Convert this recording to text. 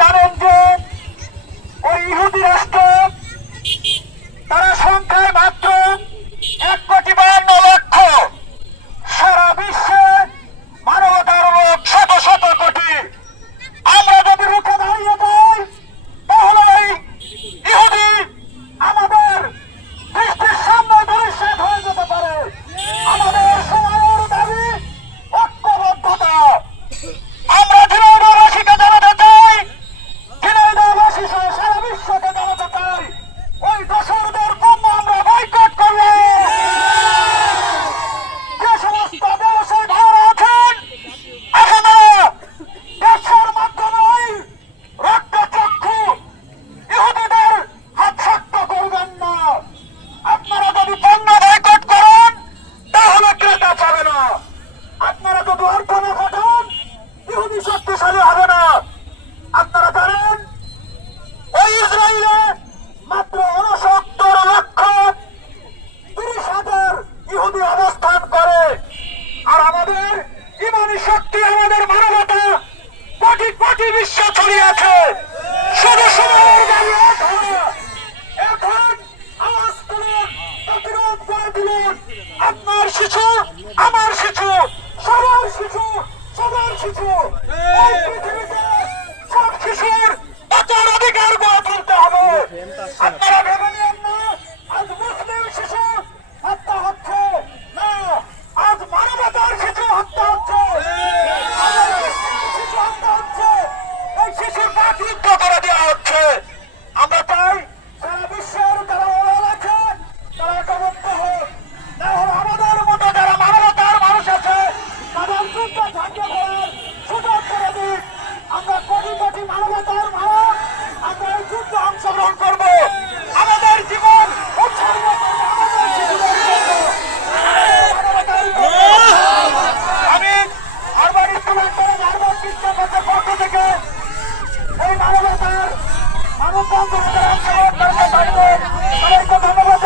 জানেন যে ওই ইহুদি রাষ্ট্র প্রতি বিশ্ব ছড়িয়ে শুধু আপনার শিশু, আমার শিশু, সবার শিশু সবার শিশু। সব শিশুর বাঁচার অধিকার গড়ে তুলতে হবে। আপনারা সবাইকে ধন্যবাদ।